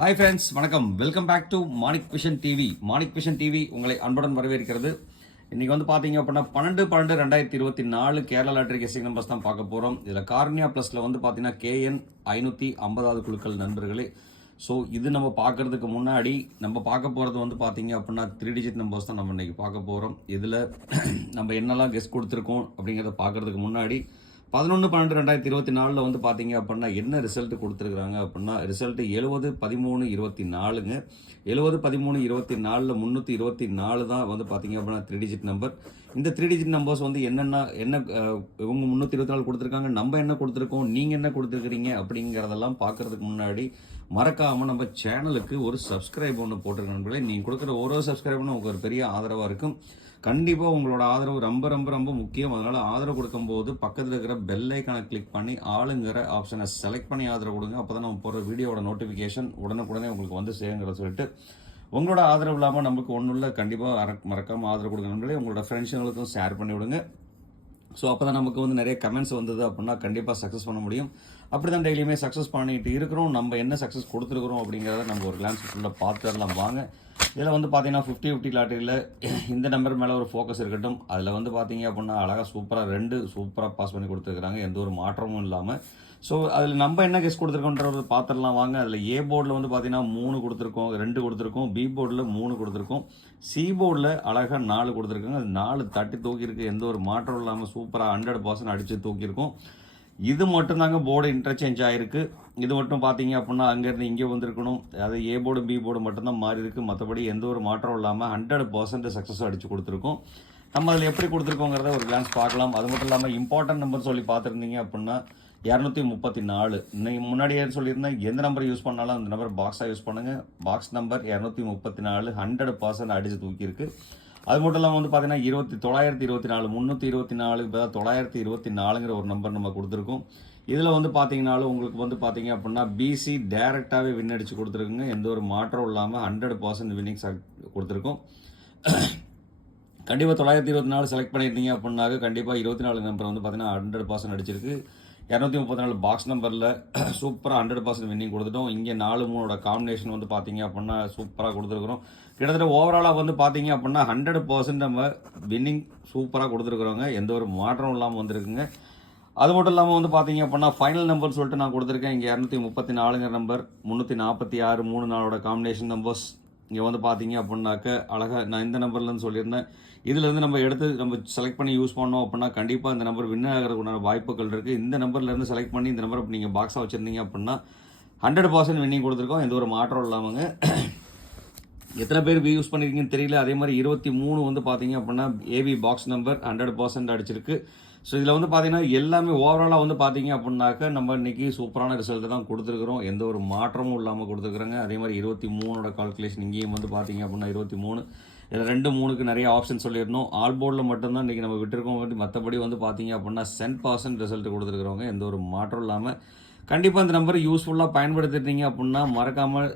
Hi friends, வணக்கம். Welcome back to Manik vision TV. Manik vision TV உங்களை அன்புடன் வரவேற்கிறது. இன்றைக்கி வந்து பார்த்தீங்க அப்படின்னா 12/12/2024 கேரளா லாட்டரி கெஸ்டிங் நம்பர்ஸ் தான் பார்க்க போகிறோம். இதில் கார்னியா ப்ளஸில் வந்து பார்த்தீங்கன்னா KN 550வது குழுக்கள் நண்பர்களே. ஸோ இது நம்ம பார்க்குறதுக்கு முன்னாடி நம்ம பார்க்க போகிறது வந்து பார்த்தீங்க அப்படின்னா 3 டிஜிட் நம்பர்ஸ் தான் நம்ம இன்றைக்கி பார்க்க போகிறோம். இதில் நம்ம என்னெல்லாம் கெஸ் கொடுத்துருக்கோம் அப்படிங்கிறத பார்க்குறதுக்கு முன்னாடி 11/12/2024 வந்து பார்த்தீங்க அப்படின்னா என்ன ரிசல்ட் கொடுத்துருக்குறாங்க அப்படின்னா ரிசல்ட் 70-13-24ங்க. 70-13-24 324 தான் வந்து பார்த்தீங்க அப்படின்னா 3 டிஜிட் நம்பர். இந்த 3 டிஜிட் நம்பர்ஸ் வந்து என்ன இவங்க 324 கொடுத்துருக்காங்க, நம்ம என்ன கொடுத்துருக்கோம், நீங்கள் என்ன கொடுத்துருக்குறீங்க அப்படிங்கிறதெல்லாம் பார்க்குறதுக்கு முன்னாடி மறக்காமல் நம்ம சேனலுக்கு ஒரு சப்ஸ்கிரைப் ஒன்று போட்டிருக்க நண்பர்களே. நீங்கள் கொடுக்குற ஒரு சப்ஸ்கிரைப்னு உங்களுக்கு ஒரு பெரிய ஆதரவாக இருக்கும். கண்டிப்பாக உங்களோட ஆதரவு ரொம்ப ரொம்ப ரொம்ப முக்கியம். அதனால் ஆதரவு கொடுக்கும்போது பக்கத்தில் இருக்கிற பெல் ஐக்கானை கிளிக் பண்ணி ஆளுங்கிற ஆப்ஷனை செலக்ட் பண்ணி ஆதரவு கொடுங்க. அப்போ தான் நம்ம போகிற வீடியோட நோட்டிஃபிகேஷன் உடனுக்குடனே உங்களுக்கு வந்து சேருங்கிறத சொல்லிட்டு உங்களோட ஆதரவு இல்லாமல் நமக்கு ஒன்றும் இல்லை. கண்டிப்பாக மறக்காமல் ஆதரவு கொடுங்க நண்பர்களே. உங்களோட ஃப்ரெண்ட்ஸுங்களுக்கும் ஷேர் பண்ணி விடுங்க. ஸோ அப்போ தான் நமக்கு வந்து நிறைய கமெண்ட்ஸ் வந்தது அப்படின்னா கண்டிப்பாக சக்ஸஸ் பண்ண முடியும். அப்படி தான் டெய்லியுமே சக்ஸஸ் பண்ணிட்டு இருக்கிறோம். நம்ம என்ன சக்ஸஸ் கொடுத்துருக்குறோம் அப்படிங்கிறத நம்ம ஒரு கிளான்ஸ் ஃபுல்லாக பார்த்துடலாம் வாங்க. இதில் வந்து பார்த்தீங்கன்னா 50-50 லாட்டரியில் இந்த நம்பர் மேலே ஒரு ஃபோக்கஸ் இருக்கட்டும். அதில் வந்து பார்த்தீங்க அப்படின்னா அழகாக சூப்பராக பாஸ் பண்ணி கொடுத்துருக்குறாங்க, எந்த ஒரு மாற்றமும் இல்லாமல். ஸோ அதில் நம்ம என்ன கெஸ் கொடுத்துருக்கோன்றத பார்த்துடலாம் வாங்க. அதில் ஏ போர்டில் வந்து பார்த்தீங்கன்னா 3 கொடுத்துருக்கோம், 2 கொடுத்துருக்கோம். பி போர்டில் 3 கொடுத்துருக்கோம். சி போர்டில் அழகாக 4 கொடுத்துருக்காங்க. அது 4 தட்டி தூக்கியிருக்கு, எந்த ஒரு மாற்றம் இல்லாமல் சூப்பராக 100% அடித்து தூக்கியிருக்கோம். இது மட்டும்தாங்க போர்டு இன்டர்சேஞ்ச் ஆகிருக்கு. இது மட்டும் பார்த்தீங்க அப்படின்னா அங்கேருந்து இங்கே வந்திருக்கணும். அது ஏ போர்டு பி போர்டு மட்டும்தான் மாறி இருக்குது. மற்றபடி எந்த ஒரு மாற்றம் இல்லாமல் 100% சக்ஸஸ் அடித்து கொடுத்துருக்கோம். நம்ம அதில் எப்படி கொடுத்துருக்கோங்கிறத ஒரு கிளான்ஸ் பார்க்கலாம். அது மட்டும் இல்லாமல் இம்பார்ட்டன்ட் நம்பர் சொல்லி பார்த்துருந்தீங்க அப்படின்னா 234. இன்னைக்கு முன்னாடியே சொல்லியிருந்தேன், எந்த நம்பர் யூஸ் பண்ணாலும் அந்த நம்பர் பாக்ஸாக யூஸ் பண்ணுங்கள். பாக்ஸ் நம்பர் 234 100% அடித்து தூக்கியிருக்கு. அது மட்டும் இல்லாமல் வந்து பார்த்தீங்கன்னா 924 324 இப்போ 924ங்கிற ஒரு நம்பர் நம்ம கொடுத்துருக்கோம். இதில் வந்து பார்த்தீங்கன்னாலும் உங்களுக்கு வந்து பார்த்தீங்க அப்படின்னா பிசி டைரெக்டாகவே வின் அடித்து கொடுத்துருக்குங்க. எந்த ஒரு மாற்றம் இல்லாமல் 100% வின்னிங்ஸ் கொடுத்துருக்கோம். கண்டிப்பாக 924 செலக்ட் பண்ணியிருந்தீங்க அப்படின்னாக்க கண்டிப்பாக 24 நம்பர் வந்து பார்த்தீங்கன்னா 100% அடிச்சிருக்கு. 234 பாக்ஸ் நம்பரில் சூப்பராக 100% வின்னிங் கொடுத்துட்டோம். இங்கே 4-3 காம்பினேஷன் வந்து பார்த்தீங்க அப்படின்னா சூப்பராக கொடுத்துருக்குறோம். கிட்டத்தட்ட ஓவராலாக வந்து பார்த்தீங்க அப்படின்னா 100% நம்ம வின்னிங் சூப்பராக கொடுத்துருக்குறோங்க. எந்த ஒரு மாற்றம் இல்லாமல் வந்திருக்குங்க. அது மட்டும் இல்லாமல் வந்து பார்த்தீங்க அப்படின்னா ஃபைனல் நம்பர் சொல்லிட்டு நான் கொடுத்துருக்கேன். இங்கே 234ங்கிற நம்பர் 346 3-4 காம்பினேஷன் நம்பர்ஸ். இங்கே வந்து பார்த்தீங்க அப்படின்னாக்க அழகாக நான் இந்த நம்பர்லேருந்து சொல்லியிருந்தேன். இதுலேருந்து நம்ம எடுத்து நம்ம செலக்ட் பண்ணி யூஸ் பண்ணோம் அப்படின்னா கண்டிப்பாக இந்த நம்பர் வின் ஆகிறதுக்குண்டான வாய்ப்புகள் இருக்குது. இந்த நம்பர்லேருந்து செலக்ட் பண்ணி இந்த நம்பர் நீங்கள் பாக்ஸாக வச்சுருந்தீங்க அப்படின்னா 100% வின்னிங் கொடுத்துருக்கோம். எந்த ஒரு மாற்றம் இல்லாமங்க. எத்தனை பேர் யூஸ் பண்ணியிருக்கீங்கன்னு தெரியல. அதே மாதிரி 23 வந்து பார்த்தீங்க அப்படின்னா ஏபி பாக்ஸ் நம்பர் 100% அடிச்சிருக்கு. ஸோ இதில் வந்து பார்த்தீங்கன்னா எல்லாமே ஓவராலாக வந்து பார்த்தீங்க அப்படின்னாக்க நம்ம இன்றைக்கி சூப்பரான ரிசல்ட்டு தான் கொடுத்துருக்குறோம். எந்த ஒரு மாற்றமும் இல்லாமல் கொடுத்துருக்குறாங்க. அதே மாதிரி 23 கால்குலேஷன் இங்கேயும் வந்து பார்த்தீங்க அப்படின்னா 23 இதில் 2-3க்கு நிறைய ஆப்ஷன் சொல்லியிருந்தோம். ஆல் போர்டில் மட்டும்தான் இன்றைக்கி நம்ம விட்டுருக்கோம். மற்றபடி வந்து பார்த்தீங்க அப்படின்னா 100% ரிசல்ட் கொடுத்துருக்குறவங்க எந்த ஒரு மாற்றம் இல்லாமல். கண்டிப்பாக இந்த நம்பர் யூஸ்ஃபுல்லாக பயன்படுத்திட்டீங்க அப்படின்னா மறக்காமல்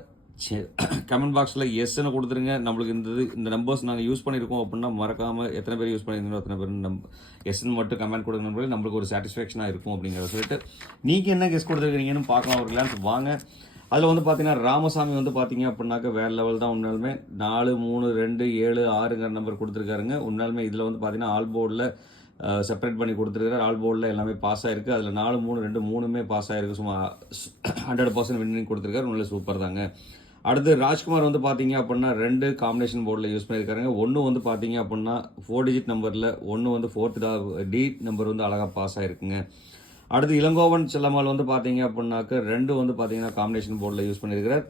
கமெண்ட் பாக்ஸில் எஸ்ன்னு கொடுத்துருங்க. நம்மளுக்கு இந்த நம்பர்ஸ் நாங்கள் யூஸ் பண்ணியிருக்கோம் அப்படின்னா மறக்காமல் எத்தனை பேர் யூஸ் பண்ணியிருந்தோம் அத்தனை பேர் எஸ்ன்னு மட்டும் கமெண்ட் கொடுங்க நம்பளே. நம்மளுக்கு ஒரு சாட்டிஸ்ஃபேக்ஷனாக இருக்கும் அப்படிங்கிறத சொல்லிட்டு நீங்கள் என்ன கெஸ் கொடுத்துருக்கீங்கன்னு பார்க்கலாம் ஒரு கிளான்ஸ் வாங்க. அதில் வந்து பார்த்தீங்கன்னா ராமசாமி வந்து பார்த்தீங்க அப்படின்னாக்க வேறு லெவல் தான். உண்மையாலுமே 4 3 2 7 6ங்கிற நம்பர் கொடுத்துருக்காருங்க. உண்மையாலுமே இதில் வந்து பார்த்தீங்கன்னா ஆல் போர்டில் செப்பரேட் பண்ணி கொடுத்துருக்காரு. ஆல் போர்டில் எல்லாமே பாஸ் ஆகிருக்கு. அதில் 4 3 2 3மே பாஸ் ஆகிருக்கு. சும்மா 100% வின்னிங் கொடுத்துருக்காரு. உண்மையிலே சூப்பர் தாங்க. அடுத்து ராஜ்குமார் வந்து பார்த்தீங்க அப்படின்னா 2 காம்பினேஷன் போர்டில் யூஸ் பண்ணியிருக்காருங்க. ஒன்று வந்து பார்த்தீங்க அப்படின்னா 4 டிஜிட் நம்பரில், ஒன்று வந்து 4th டி நம்பர் வந்து அழகாக பாஸ் ஆகிருக்குங்க. அடுத்து இளங்கோவன் செல்லம்மாள் வந்து பார்த்தீங்க அப்படின்னாக்க 2 வந்து பார்த்தீங்கன்னா காம்பினேஷன் போர்டில் யூஸ் பண்ணியிருக்கிறார்.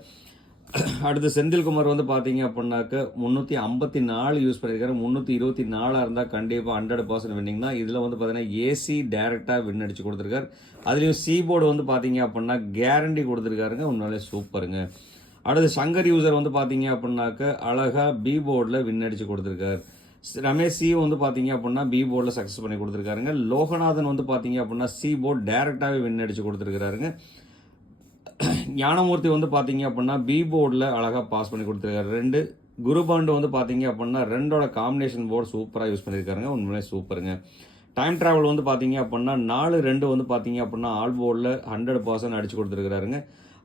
அடுத்து செந்தில்குமார் வந்து பார்த்தீங்க அப்படின்னாக்க 354 யூஸ் பண்ணியிருக்காரு. 324 இருந்தால் கண்டிப்பாக 100% வின்னிங் தான். இதில் வந்து பார்த்தீங்கன்னா ஏசி டைரெக்டாக வின் அடித்து கொடுத்துருக்காரு. அதுலேயும் சி போர்டு வந்து பார்த்தீங்க அப்படின்னா கேரண்டி கொடுத்துருக்காருங்க. உண்மையிலே சூப்பருங்க. அடுத்து சங்கர் யூசர் வந்து பார்த்தீங்க அப்படின்னாக்க அழகாக பி போர்டில் வின் அடித்து கொடுத்துருக்காரு. ரமேஷ் சி வந்து பார்த்தீங்க அப்படின்னா பி போர்டில் சக்ஸஸ் பண்ணி கொடுத்துருக்காருங்க. லோகநாதன் வந்து பார்த்தீங்க அப்படின்னா சி போர்டு டைரெக்டாகவே வின் அடித்து கொடுத்துருக்காருங்க. ஞானமூர்த்தி வந்து பார்த்தீங்க அப்படின்னா பி போர்டில் அழகாக பாஸ் பண்ணி கொடுத்துருக்காரு. 2 குருபாண்டு வந்து பார்த்தீங்க அப்படின்னா 2 காம்பினேஷன் போர்டு சூப்பராக யூஸ் பண்ணியிருக்காருங்க. உண்மையிலே சூப்பருங்க. டைம் ட்ராவல் வந்து பார்த்தீங்க அப்படின்னா 4 2 வந்து பார்த்தீங்க அப்படின்னா ஆல் போர்டில் 100% அடித்து கொடுத்துருக்காருங்க.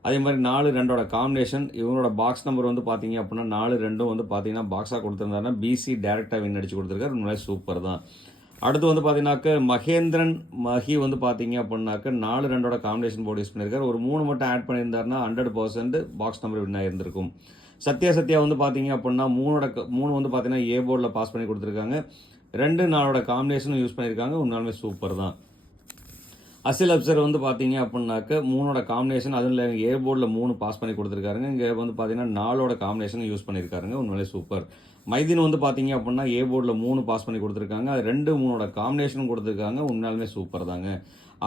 அதே மாதிரி 4-2 காம்பினேஷன். இவங்களோட பாக்ஸ் நம்பர் வந்து பார்த்தீங்க அப்படின்னா 4-2 வந்து பார்த்தீங்கன்னா பாக்ஸாக கொடுத்துருந்தாருன்னா பிசி டேரெக்டாக வின் அடிச்சு கொடுத்துருக்காரு. உண்மையிலே சூப்பர் தான். அடுத்து வந்து பார்த்தீங்கன்னாக்க மகேந்திரன் மஹி வந்து பார்த்தீங்க அப்படின்னாக்க 4-2 காம்பினேஷன் போர்டு யூஸ் பண்ணியிருக்காரு. ஒரு 3 மட்டும் ஆட் பண்ணியிருந்தாருன்னா 100% பாக்ஸ் நம்பர் வின் ஆகியிருந்திருக்கும். சத்யா வந்து பார்த்தீங்க அப்படின்னா 3 வந்து பார்த்தீங்கன்னா ஏ போர்டில் பாஸ் பண்ணி கொடுத்துருக்காங்க. 2-4 காம்பினேஷனும் யூஸ் பண்ணியிருக்காங்க. உண்மையாலுமே சூப்பர் தான். அசில் அப்சர் வந்து பார்த்தீங்க அப்படின்னாக்க 3 காம்பினேஷன், அதில் ஏ போர்டில் 3 பாஸ் பண்ணி கொடுத்துருக்காருங்க. இங்கே வந்து பார்த்தீங்கன்னா 4 காம்பினேஷன் யூஸ் பண்ணியிருக்காருங்க. உண்மையிலே சூப்பர். மைதீன் வந்து பார்த்தீங்க அப்படின்னா ஏ போர்டில் 3 பாஸ் பண்ணி கொடுத்துருக்காங்க. அது 2-3 காம்பினேஷனும் கொடுத்துருக்காங்க. உண்மையாலுமே சூப்பர் தாங்க.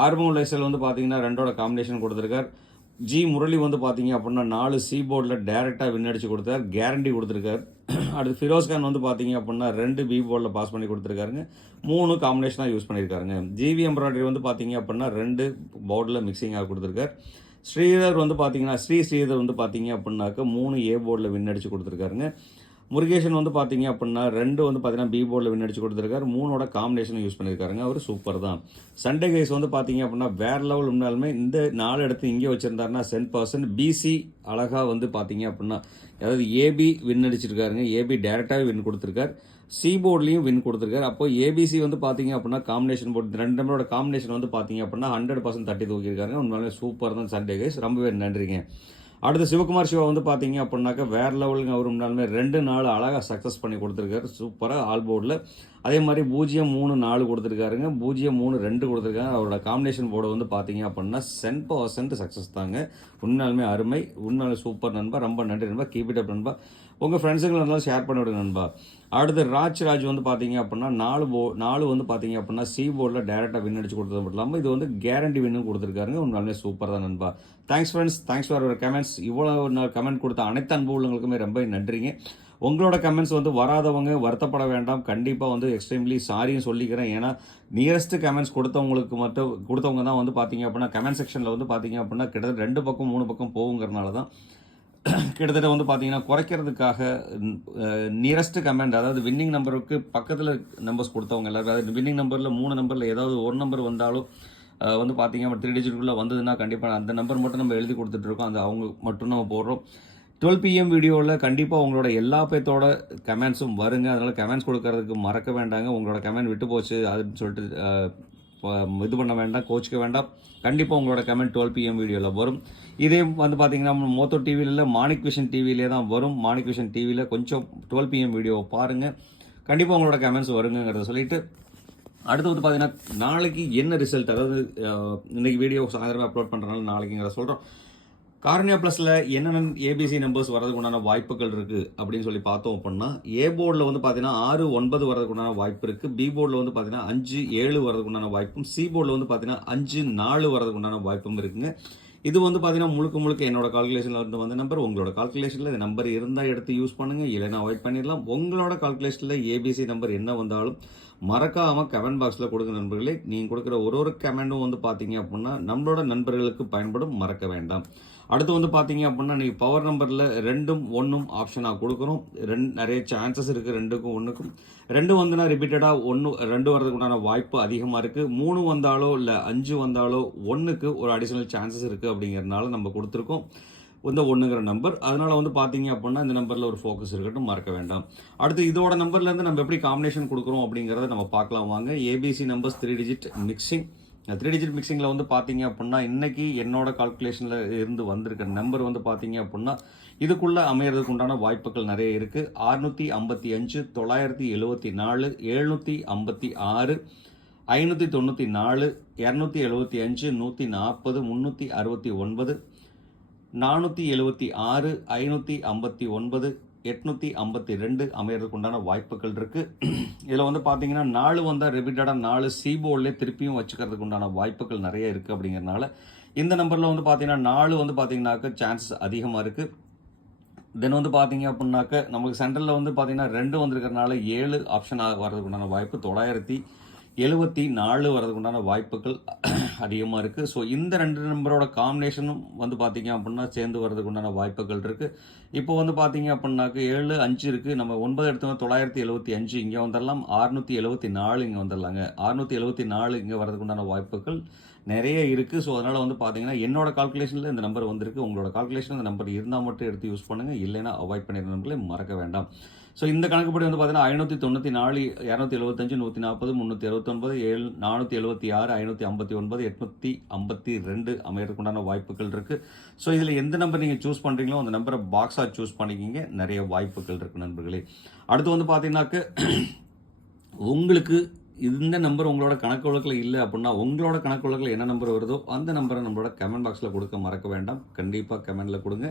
ஆர்மோன் லைசல் வந்து பார்த்தீங்கன்னா 2 காம்பினேஷன் கொடுத்துருக்கார். ஜி முரளி வந்து பார்த்தீங்க அப்படின்னா 4 சி போர்டில் டேரெக்டாக வின் அடிச்சு கொடுத்தார். கேரண்டி கொடுத்துருக்காரு. அடுத்து ஃபிரோஸ்கான் வந்து பார்த்தீங்க அப்படின்னா 2 பி போர்டில் பாஸ் பண்ணி கொடுத்துருக்காருங்க. 3 காம்பினேஷனாக யூஸ் பண்ணியிருக்காருங்க. ஜிவி எம்ப்ராய்டரி வந்து பார்த்தீங்க அப்படின்னா 2 போர்டில் மிக்சிங்காக கொடுத்துருக்காரு. ஸ்ரீதர் வந்து பார்த்தீங்கன்னா ஸ்ரீதர் வந்து பார்த்தீங்க அப்படின்னாக்க 3 ஏ போர்டில் வின் அடிச்சு கொடுத்துருக்காருங்க. முருகேஷன் வந்து பார்த்தீங்க அப்படின்னா 2 வந்து பார்த்தீங்கன்னா பி போர்டில் வின் அடிச்சு கொடுத்துருக்காரு. 3 காம்பினேஷன் யூஸ் பண்ணியிருக்காருங்க. அவர் சூப்பர் தான். சண்டே கைஸ் வந்து பார்த்தீங்க அப்படின்னா வேற லெவல். உண்மையாலுமே இந்த 4 இடத்து இங்கே வச்சிருந்தாருன்னா 10% பிசி அழகாக வந்து பார்த்தீங்க அப்படின்னா அதாவது ஏபி வின் அடிச்சிருக்காருங்க. ஏபி டேரெக்டாகவே வின் கொடுத்துருக்காரு. சி போர்ட்லேயும் வின் கொடுத்துருக்காரு. அப்போ ஏபிசி வந்து பார்த்தீங்க அப்படின்னா காம்பினேஷன் போர்டு 2 நம்பரோட காம்பினேஷன் வந்து பார்த்தீங்க அப்படின்னா 100% தட்டி தூக்கியிருக்காருங்க. உண்மையாலுமே சூப்பர் தான் சண்டே கைஸ். ரொம்பவே நன்றிங்க. அடுத்து சிவகுமார் சிவா வந்து பார்த்தீங்க அப்படின்னாக்க வேற லெவலுங்க. அவர் முன்னாலுமே 2 நாள் அழகாக சக்ஸஸ் பண்ணி கொடுத்துருக்காரு. சூப்பராக ஆல் போர்டில். அதே மாதிரி 0-3-4 கொடுத்துருக்காருங்க. 0-3-2 கொடுத்துருக்காங்க. அவரோட காம்பினேஷன் போர்டு வந்து பார்த்தீங்க அப்படின்னா 10% சக்ஸஸ் தாங்க. உண்மையாலுமே அருமை. உண்மையாலுமே சூப்பர் நண்பா. ரொம்ப நன்றி நண்பா. கீப் இட் அப் நண்பா. உங்கள் ஃப்ரெண்ட்ஸுங்களை இருந்தாலும் ஷேர் பண்ணி விடுங்க நண்பா. அடுத்து ராஜ் வந்து பார்த்தீங்க அப்படின்னா 4 வந்து பார்த்தீங்க அப்படின்னா சி போர்டில் டேரெக்டாக வின் அடிச்சு கொடுத்தது மட்டும் இல்லாமல் இது வந்து கேரண்டி வின்னும் கொடுத்துருக்காருங்க. உண்மையாலுமே சூப்பர் தான் நண்பா. Thanks friends. Thanks for your comments. இவ்வளோ நாள் கமெண்ட் கொடுத்த அனைத்து அன்பு உள்ளவங்களுக்குமே ரொம்ப நன்றிங்க. உங்களோட கமெண்ட்ஸ் வந்து வராதவங்க வருத்தப்பட வேண்டாம். கண்டிப்பாக வந்து எக்ஸ்ட்ரீம்லி சாரியும் சொல்லிக்கிறேன். ஏன்னா நியரஸ்ட் கமெண்ட்ஸ் கொடுத்தவங்க தான் வந்து பார்த்தீங்க அப்படின்னா கமெண்ட் செக்ஷனில் வந்து பார்த்தீங்க அப்படின்னா கிட்டத்தட்ட 2 பக்கம் 3 பக்கம் போகுங்கிறனால தான் கிட்டத்தட்ட வந்து பார்த்தீங்கன்னா குறைக்கிறதுக்காக நியரஸ்ட் கமெண்ட் அதாவது வின்னிங் நம்பருக்கு பக்கத்தில் நம்பர்ஸ் கொடுத்தவங்க எல்லாரும் அதாவது வின்னிங் நம்பரில் 3 நம்பரில் ஏதாவது ஒரு நம்பர் வந்தாலும் வந்து பார்த்தீங்க 3 டிஜிட்டுக்குள்ளே வந்ததுன்னா கண்டிப்பாக அந்த நம்பர் மட்டும் நம்ம எழுதி கொடுத்துட்ருக்கோம். அந்த அவங்க மட்டும் நம்ம போடுறோம். 12 PM வீடியோவில் கண்டிப்பாக உங்களோட எல்லா பேர்த்தோட கமெண்ட்ஸும் வருங்க. அதனால் கமெண்ட்ஸ் கொடுக்கறதுக்கு மறக்க வேண்டாங்க. உங்களோட கமெண்ட் விட்டு போச்சு அதுன்னு சொல்லிட்டு இது பண்ண வேண்டாம், கோச்சிக்க வேண்டாம். கண்டிப்பாக உங்களோட கமெண்ட் 12 PM வீடியோவில் வரும். இதே வந்து பார்த்தீங்கன்னா மோத்தோ டிவியில் மாணிக் விஷன் டிவியிலே தான் வரும். மாணிக் விஷன் டிவியில் கொஞ்சம் 12 PM வீடியோவை பாருங்கள். கண்டிப்பாக உங்களோட கமெண்ட்ஸ் வருங்கிறத சொல்லிவிட்டு அடுத்து வந்து பார்த்தீங்கன்னா நாளைக்கு என்ன ரிசல்ட் அதாவது இன்றைக்கி வீடியோ சாயந்தரமே அப்லோட் பண்ணுறதுனால நாளைக்குங்கிறத சொல்கிறோம். கார்னியா ப்ளஸில் என்னென்ன ஏபிசி நம்பர்ஸ் வரதுக்கு உண்டான வாய்ப்புகள் இருக்குது அப்படின்னு சொல்லி பார்த்தோம் அப்படின்னா ஏ போர்டில் வந்து பார்த்தீங்கன்னா 6-9 வரதுக்கு உண்டான வாய்ப்பு இருக்குது. பி போர்டில் வந்து பார்த்தீங்கன்னா 5-7 வரதுக்கு உண்டான வாய்ப்பும், சி போர்டில் வந்து பார்த்தீங்கன்னா 5-4 வரதுக்கு உண்டான வாய்ப்பும் இருக்குங்க. இது வந்து பார்த்தீங்கன்னா முழுக்க என்னோட கால்குலேஷனில் வந்த நம்பர். உங்களோட கால்குலேஷனில் இந்த நம்பர் இருந்தால் எடுத்து யூஸ் பண்ணுங்கள், இல்லைன்னா அவாய்ட் பண்ணிடலாம். உங்களோட கால்குலேஷனில் ஏபிசி நம்பர் என்ன வந்தாலும் மறக்காமல் கமெண்ட் பாக்ஸில் கொடுங்க நண்பர்களே. நீங்கள் கொடுக்குற ஒரு கமெண்டும் வந்து பார்த்தீங்க அப்படின்னா நம்மளோட நண்பர்களுக்கு பயன்படும், மறக்க வேண்டாம். அடுத்து வந்து பார்த்தீங்க அப்படின்னா நீங்கள் பவர் நம்பரில் 2-1 ஆப்ஷனாக கொடுக்குறோம். நிறைய சான்சஸ் இருக்குது 2க்கும் 1க்கும். 2 வந்துன்னா ரிப்பீட்டடாக 2 வரதுக்கு உண்டான வாய்ப்பு அதிகமாக இருக்குது. 3 வந்தாலோ இல்லை 5 வந்தாலோ 1க்கு ஒரு அடிஷனல் சான்சஸ் இருக்குது. அப்படிங்கிறதுனால நம்ம கொடுத்துருக்கோம் இந்த 1ங்கிற நம்பர். அதனால் வந்து பார்த்தீங்க அப்படின்னா இந்த நம்பரில் ஒரு ஃபோக்கஸ் இருக்கட்டும், மறக்க வேண்டாம். அடுத்து இதோட நம்பர்லேருந்து நம்ம எப்படி காம்பினேஷன் கொடுக்குறோம் அப்படிங்கிறத நம்ம பார்க்கலாம் வாங்க. ABC numbers 3 digit mixing. 3 digit மிக்சிங்கில் வந்து பார்த்தீங்க அப்படின்னா இன்றைக்கி என்னோட கால்குலேஷனில் இருந்து வந்திருக்க நம்பர் வந்து பார்த்தீங்க அப்படின்னா இதுக்குள்ளே அமையிறதுக்கு உண்டான வாய்ப்புகள் நிறைய இருக்குது. 655, 974, 756, 594, 275, 140, 369, 476, 559, 852 அமையறதுக்கு உண்டான வாய்ப்புகள் இருக்குது. இதில் வந்து பார்த்தீங்கன்னா 4 வந்தால் ரிப்பீட்டடாக 4 சி போர்ட்லேயே திருப்பியும் வச்சுக்கிறதுக்கு உண்டான வாய்ப்புகள் நிறைய இருக்குது. அப்படிங்கிறனால இந்த நம்பரில் வந்து பார்த்தீங்கன்னா 4 வந்து பார்த்தீங்கன்னாக்க சான்சஸ் அதிகமாக இருக்குது. தென் வந்து பார்த்தீங்க அப்படின்னாக்க நமக்கு சென்ட்ரலில் வந்து பார்த்தீங்கன்னா 2 வந்திருக்கிறதுனால 7 ஆப்ஷனாக வர்றதுக்கு உண்டான வாய்ப்பு, 974 வரதுக்கு உண்டான வாய்ப்புகள் அதிகமாக இருக்குது. ஸோ இந்த 2 நம்பரோட காம்பினேஷனும் வந்து பார்த்தீங்க அப்படின்னா சேர்ந்து வரதுக்கு உண்டான வாய்ப்புகள் இருக்குது. இப்போ வந்து பார்த்தீங்க அப்படின்னாக்க 7, 5 இருக்குது. நம்ம 9 எடுத்தோம்னா 975 இங்கே வந்துடலாம். 674 இங்கே வந்துடலாங்க. 674 இங்கே வரதுக்கு உண்டான வாய்ப்புகள் நிறைய இருக்குது. ஸோ அதனால் வந்து பார்த்தீங்கன்னா என்னோட கால்குலேஷனில் இந்த நம்பர் வந்திருக்கு. உங்களோட கால்குலேஷன் இந்த நம்பர் இருந்தால் மட்டும் எடுத்து யூஸ் பண்ணுங்கள், இல்லைன்னா அவாய்ட் பண்ணிடுற நம்பர்களே மறக்க வேண்டாம். ஸோ இந்த கணக்குப்படி வந்து பார்த்தீங்கன்னா 594, 275, 140, 369, 476, 559, 852 அமையறதுக்குண்டான வாய்ப்புகள் இருக்குது. ஸோ இதில் எந்த நம்பர் நீங்கள் சூஸ் பண்ணுறீங்களோ அந்த நம்பரை பாக்ஸாக சூஸ் பண்ணிக்கிங்க, நிறைய வாய்ப்புகள் இருக்குது நண்பர்களே. அடுத்து வந்து பார்த்தீங்கன்னாக்க உங்களுக்கு இந்த நம்பர் உங்களோட கணக்கு வழக்கில் இல்லை அப்படின்னா உங்களோட கணக்கு வழக்கில் என்ன நம்பர் வருதோ அந்த நம்பரை நம்மளோட கமெண்ட் பாக்ஸில் கொடுக்க மறக்க வேண்டாம். கண்டிப்பாக கமெண்டில் கொடுங்க.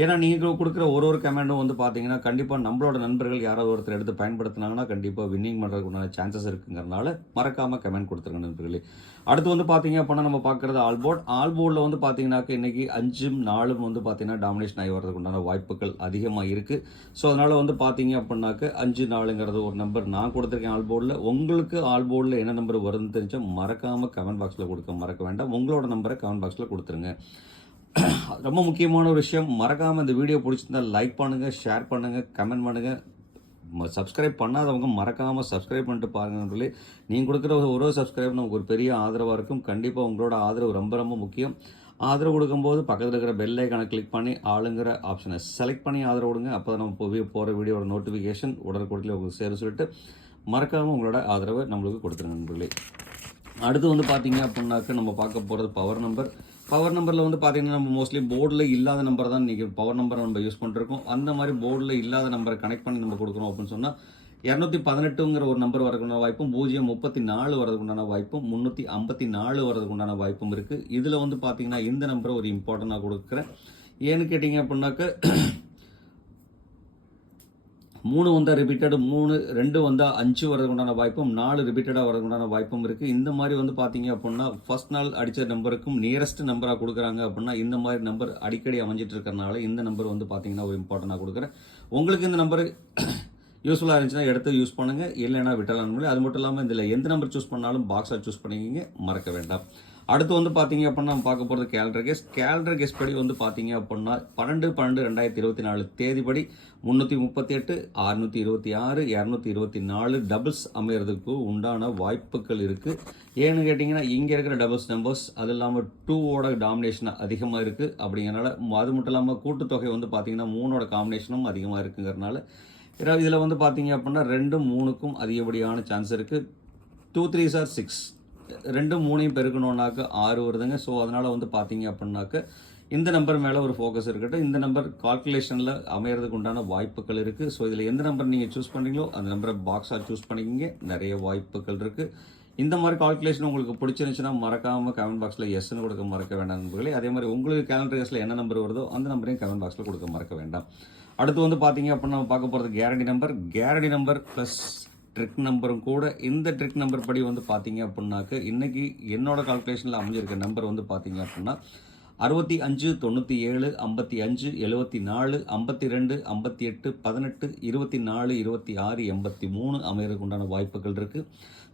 ஏன்னா நீங்கள் கொடுக்குற ஒரு கமெண்டும் வந்து பார்த்தீங்கன்னா கண்டிப்பாக நம்மளோட நண்பர்கள் யாராவது ஒருத்தர் எடுத்து பயன்படுத்தினாங்கன்னா கண்டிப்பாக வின்னிங் பண்ணுறதுக்குண்டான சான்சஸ் இருக்குங்கிறனால மறக்காமல் கமெண்ட் கொடுத்துருங்க நண்பர்களே. அடுத்து வந்து பார்த்தீங்க அப்படின்னா நம்ம பார்க்குறது ஆல்போர்டில் வந்து பார்த்தீங்கன்னாக்க இன்றைக்கி 5 4 வந்து பார்த்தீங்கன்னா டாமினேஷன் ஆகி வர்றதுக்குண்டான வாய்ப்புகள் அதிகமாக இருக்குது. ஸோ அதனால் வந்து பார்த்தீங்க அப்படின்னாக்க 5 4ங்கிறது ஒரு நம்பர் நான் கொடுத்துருக்கேன் ஆல்போர்டில். உங்களுக்கு ஆல்போர்டில் என்ன நம்பர் வருதுன்னு தெரிஞ்சால் மறக்காமல் கமெண்ட் பாக்ஸில் கொடுக்க மறக்க வேண்டாம். உங்களோட நம்பரை கமெண்ட் பாக்ஸில் கொடுத்துருங்க. ரொம்ப முக்கியமான ஒரு விஷயம், மறக்காமல் இந்த வீடியோ பிடிச்சிருந்தா லைக் பண்ணுங்கள், ஷேர் பண்ணுங்கள், கமெண்ட் பண்ணுங்கள். சப்ஸ்கிரைப் பண்ணாதவங்க மறக்காமல் சப்ஸ்கிரைப் பண்ணிட்டு பாருங்கன்றே. நீங்கள் கொடுக்குற ஒரு சப்ஸ்கிரைப் நமக்கு ஒரு பெரிய ஆதரவாக இருக்கும். கண்டிப்பாக உங்களோட ஆதரவு ரொம்ப ரொம்ப முக்கியம். ஆதரவு கொடுக்கும்போது பக்கத்தில் இருக்கிற பெல் ஐக்கானை கிளிக் பண்ணி ஆளுங்கிற ஆப்ஷனை செலக்ட் பண்ணி ஆதரவு கொடுங்க. அப்போ தான் நம்ம போகிற வீடியோட நோட்டிஃபிகேஷன் உடனுக்குடனே உங்களுக்கு சேர சொல்லிட்டு மறக்காமல் உங்களோட ஆதரவை நம்மளுக்கு கொடுத்துருங்க நண்பர்களே. அடுத்து வந்து பார்த்தீங்க அப்படின்னாக்க நம்ம பார்க்க போகிறது பவர் நம்பரில் வந்து பார்த்தீங்கன்னா நம்ம மோஸ்ட்லி போர்டில் இல்லாத நம்பர் தான் இன்றைக்கி பவர் நம்பரை நம்ம யூஸ் பண்ணிருக்கோம். அந்த மாதிரி போர்டில் இல்லாத நம்பரை கனெக்ட் பண்ணி நம்ம கொடுக்குறோம் அப்படின்னு சொன்னால் 218ங்கிற ஒரு நம்பர் வரதுக்குண்டான வாய்ப்பும், 034 வரதுக்குண்டான வாய்ப்பும், 354 வரதுக்குண்டான வாய்ப்பும் இருக்குது. இதில் வந்து பார்த்தீங்கன்னா இந்த நம்பரை ஒரு இம்பார்ட்டண்டாக கொடுக்குறேன். ஏன்னு கேட்டிங்க அப்படின்னாக்க 3 வந்தால் ரிப்பீட்டடு, 2 வந்தால் 5 வரதுக்குண்டான வாய்ப்பும், 4 ரிப்பீட்டடாக வரதுக்குண்டான வாய்ப்பும் இருக்குது. இந்த மாதிரி வந்து பார்த்தீங்க அப்படின்னா ஃபர்ஸ்ட் நாள் அடித்த நம்பருக்கும் நியரஸ்ட் நம்பராக கொடுக்குறாங்க அப்படின்னா இந்த மாதிரி நம்பர் அடிக்கடி அமைஞ்சிட்டு இருக்கிறனால இந்த நம்பர் வந்து பார்த்தீங்கன்னா ஒரு இம்பார்ட்டண்டாக கொடுக்குறேன். உங்களுக்கு இந்த நம்பர் யூஸ்ஃபுல்லாக இருந்துச்சுன்னா எடுத்து யூஸ் பண்ணுங்கள், இல்லைன்னா விட்டலாம். அது மட்டும் இல்லாமல் இதில் எந்த நம்பர் சூஸ் பண்ணாலும் பாக்ஸாக சூஸ் பண்ணிக்கிங்க, மறக்க வேண்டாம். அடுத்து வந்து பார்த்தீங்க அப்படின்னா நம்ம பார்க்க போகிறது கேலண்டர் கெஸ் படி வந்து பார்த்தீங்க அப்படின்னா 12/12/2024 தேதிப்படி 338, 626, 224 டபுள்ஸ் அமைகிறதுக்கு உண்டான வாய்ப்புகள் இருக்குது. ஏன்னு கேட்டிங்கன்னா இங்கே இருக்கிற டபுள்ஸ் நம்பர்ஸ் அது இல்லாமல் 2ஓட டாமினேஷன் அதிகமாக இருக்குது. அப்படிங்கிறனால அது மட்டும் இல்லாமல் கூட்டுத்தொகை வந்து பார்த்தீங்கன்னா 3ஓட காம்பினேஷனும் அதிகமாக இருக்குங்கிறனால இதில் வந்து பார்த்தீங்க அப்படின்னா 2 3க்கும் அதிகப்படியான சான்ஸ் இருக்குது. 2 3s are 6, 2 3 பெருக்கணுன்னாக்க 6 வருதுங்க. ஸோ அதனால் வந்து பார்த்தீங்க அப்படின்னாக்க இந்த நம்பர் மேலே ஒரு ஃபோக்கஸ் இருக்கட்டும். இந்த நம்பர் கால்குலேஷனில் அமைகிறதுக்கு உண்டான வாய்ப்புகள் இருக்குது. ஸோ இதில் எந்த நம்பர் நீங்கள் சூஸ் பண்ணுறீங்களோ அந்த நம்பரை பாக்ஸாக சூஸ் பண்ணிக்கிங்க, நிறைய வாய்ப்புகள் இருக்குது. இந்த மாதிரி கால்குலேஷன் உங்களுக்கு பிடிச்சிருந்துச்சுன்னா மறக்காமல் கமெண்ட் பாக்ஸில் எஸ்ன்னு கொடுக்க மறக்க வேண்டாம் நண்பர்களே. அதே மாதிரி உங்களுக்கு கேலண்டர் கெஸ்ட்டில் என்ன நம்பர் வருதோ அந்த நம்பரையும் கமெண்ட் பாக்ஸில் கொடுக்க மறக்க வேண்டாம். அடுத்து வந்து பார்த்தீங்க அப்படின்னா நம்ம பார்க்க போகிறது கேரண்டி நம்பர் ப்ளஸ் ட்ரிக் நம்பரும் கூட. இந்த ட்ரிக் நம்பர் படி வந்து பார்த்தீங்க அப்படின்னாக்க இன்றைக்கி என்னோட கால்குலேஷனில் அமைஞ்சிருக்க நம்பர் வந்து பார்த்தீங்க அப்படின்னா 65, 97, 55, 74, 52, 58, 18, 24, 26, 83 அமைகிறதுக்கு உண்டான வாய்ப்புகள் இருக்குது.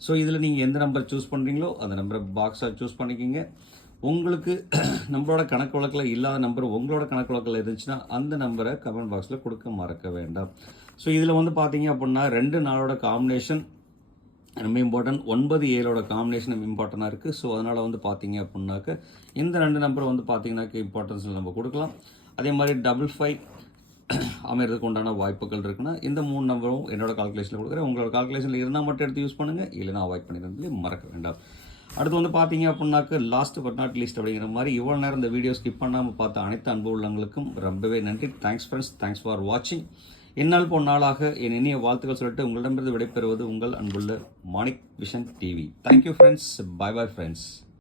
ஸோ இதில் நீங்கள் எந்த நம்பர் சூஸ் பண்ணுறீங்களோ அந்த நம்பரை பாக்ஸாக சூஸ் பண்ணிக்கிங்க. உங்களுக்கு நம்மளோட கணக்கு வழக்கில் இல்லாத நம்பர் உங்களோட கணக்கு வழக்கில் இருந்துச்சுன்னா அந்த நம்பரை கமெண்ட் பாக்ஸில் கொடுக்க மறக்க வேண்டாம். ஸோ இதில் வந்து பார்த்தீங்க அப்படின்னா 2 4ஓட காம்பினேஷன் ரொம்ப இம்பார்ட்டன்ட், 9 7ஓட காம்பினேஷன் இம்பார்ட்டண்டாக இருக்குது. ஸோ அதனால் வந்து பார்த்தீங்க அப்படின்னாக்க இந்த 2 நம்பர் வந்து பார்த்தீங்கன்னாக்க இம்பார்ட்டன்ஸில் நம்ம கொடுக்கலாம். அதே மாதிரி 55 அமைகிறதுக்கு உண்டான வாய்ப்புகள் இருக்குன்னா இந்த 3 நம்பரும் என்னோட கால்குலேஷனில் கொடுக்குறேன். உங்களோட கால்குலேஷனில் இருந்தால் மட்டும் எடுத்து யூஸ் பண்ணுங்கள், இல்லைனா அவாய்ட் பண்ணிடுறது மறக்க வேண்டாம். அடுத்து வந்து பார்த்தீங்க அப்படின்னாக்க லாஸ்ட் பட் நாட் லீஸ்ட் அப்படிங்கிற மாதிரி இவ்வளோ நேரம் இந்த வீடியோ ஸ்கிப் பண்ணாமல் பார்த்த அனைத்து அன்பு உள்ளவங்களுக்கும் ரொம்பவே நன்றி. தேங்க்ஸ் ஃப்ரெண்ட்ஸ், தேங்க்ஸ் ஃபார் வாட்சிங். இந்நாள் பொன்னாளாக என் இனிய வாழ்த்துக்கள் சொல்லிட்டு உங்களிடமிருந்து விடைபெறுவது உங்கள் அன்புள்ள Manik vision TV. Thank you friends, bye friends.